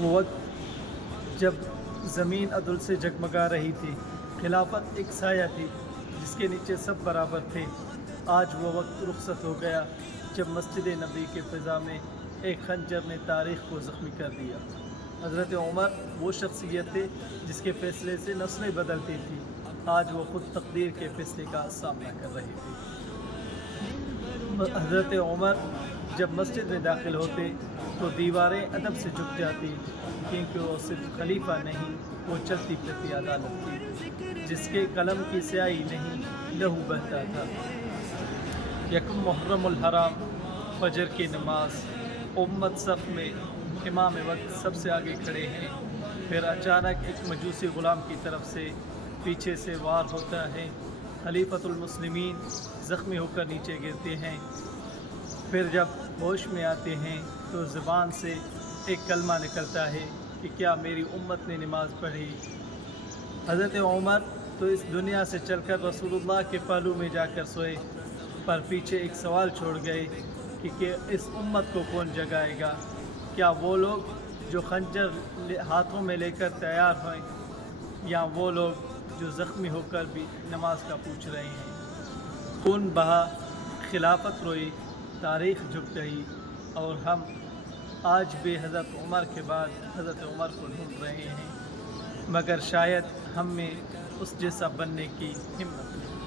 وہ وقت جب زمین عدل سے جگمگا رہی تھی، خلافت ایک سایہ تھی جس کے نیچے سب برابر تھے۔ آج وہ وقت رخصت ہو گیا جب مسجد نبی کے فضا میں ایک خنجر نے تاریخ کو زخمی کر دیا۔ حضرت عمر وہ شخصیت تھے جس کے فیصلے سے نسلیں بدلتی تھیں۔ آج وہ خود تقدیر کے فیصلے کا سامنا کر رہے تھے۔ حضرت عمر جب مسجد میں داخل ہوتے تو دیواریں ادب سے جھک جاتی، کیونکہ وہ صرف خلیفہ نہیں، وہ چلتی پھرتی عدالت تھی جس کے قلم کی سیاہی نہیں لہو بہتا تھا۔ یکم محرم الحرام، فجر کی نماز، امت صف میں امام وقت سب سے آگے کھڑے ہیں۔ پھر اچانک ایک مجوسی غلام کی طرف سے پیچھے سے وار ہوتا ہے۔ خلیفۃ المسلمین زخمی ہو کر نیچے گرتے ہیں۔ پھر جب ہوش میں آتے ہیں تو زبان سے ایک کلمہ نکلتا ہے کہ کیا میری امت نے نماز پڑھی؟ حضرت عمر تو اس دنیا سے چل کر رسول اللہ کے پہلو میں جا کر سوئے، پر پیچھے ایک سوال چھوڑ گئے کہ اس امت کو کون جگائے گا؟ کیا وہ لوگ جو خنجر ہاتھوں میں لے کر تیار ہوئیں، یا وہ لوگ جو زخمی ہو کر بھی نماز کا پوچھ رہے ہیں؟ خون بہا، خلافت روئی، تاریخ جھک گئی، اور ہم آج بھی حضرت عمر کے بعد حضرت عمر کو ڈھونڈ رہے ہیں، مگر شاید ہم میں اس جیسا بننے کی ہمت نہیں۔